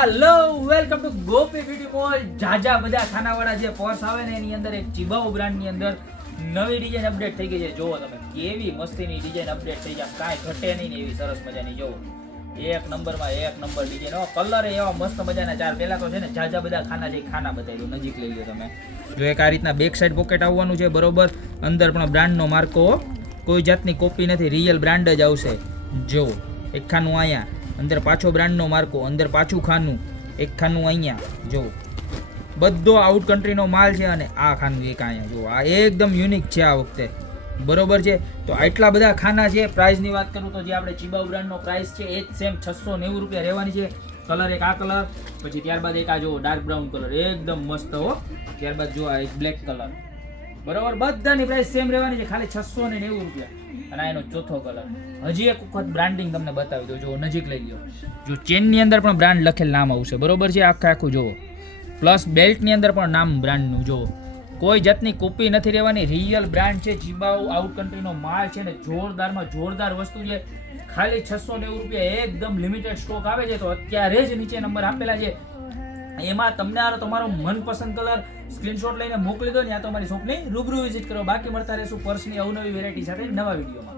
Hello welcome to Gopi beauty mall. જાજા બધા ખાનાવાળા જે પર્સ આવે ને એની અંદર એક ચીબાઓ બ્રાન્ડની અંદર નવી ડિઝાઇન અપડેટ થઈ ગઈ છે. જોવો તમે કેવી મસ્તીની ડિઝાઇન અપડેટ થઈ જાય, કાંઈ ઘટે નહીં ને એવી સરસ મજાની. જોવો એક નંબરમાં એક નંબર ડિઝાઇન, કલર એવા મસ્ત મજાના ચાર. પહેલા તો છે ને જાજા બધા ખાના છે, ખાના બતાવી દો, નજીક લઈ લો તમે. જો એક આ રીતના બેક સાઈડ પોકેટ આવવાનું છે, બરોબર. અંદર પણ બ્રાન્ડનો માર્કો, કોઈ જાતની કોપી નથી, રિયલ બ્રાન્ડ જ આવશે. જો એક ખાનું અહીંયા, અંદર પાછો બ્રાન્ડનો માર્કો, અંદર પાછું ખાનું, એક ખાનું અહીંયા. જો બધો આઉટ કન્ટ્રીનો માલ છે અને આ ખાનું એક અહીંયા. જો આ એકદમ યુનિક છે આ વખતે, બરોબર છે. તો આટલા બધા ખાના છે. પ્રાઇસની વાત કરું તો જે આપણે ચીબાઉ બ્રાન્ડનો પ્રાઇસ છે એ જ સેમ 690 રૂપિયા રહેવાની છે. કલર એક આ કલર, પછી ત્યારબાદ એક આ જો ડાર્ક બ્રાઉન કલર, એકદમ મસ્ત હો. ત્યારબાદ જો આ એક બ્લેક કલર, બરોબર. બધાની પ્રાઇસ સેમ રહેવાની છે, ખાલી 690 રૂપિયા. અને આ એનો ચોથો કલર. હજી એક વખત બ્રાન્ડિંગ તમને બતાવી દો, જો નજીક લઈ લો. જો ચેનની અંદર પણ બ્રાન્ડ લખેલ નામ આવશે, બરોબર છે. આખું જોવો, પ્લસ બેલ્ટની અંદર પણ નામ બ્રાન્ડનું જોવો. કોઈ જાતની કોપી નથી રહેવાની, રિયલ બ્રાન્ડ છે. ચીબાઉ આઉટ કન્ટ્રીનો માલ છે ને જોરદારમાં જોરદાર વસ્તુ છે. ખાલી 690 રૂપિયા, એકદમ લિમિટેડ સ્ટોક આવે છે. તો અત્યારે જ નીચે નંબર આપેલા છે, એમાં તમને તમારો મનપસંદ કલર સ્ક્રીનશોટ લઈને મોકલી દો ને, આ તમારી શોપની રૂબરૂ વિઝિટ કરો. બાકી મળતા રહેશું પર્સની અવનવી વેરાયટી સાથે નવા વિડીયોમાં.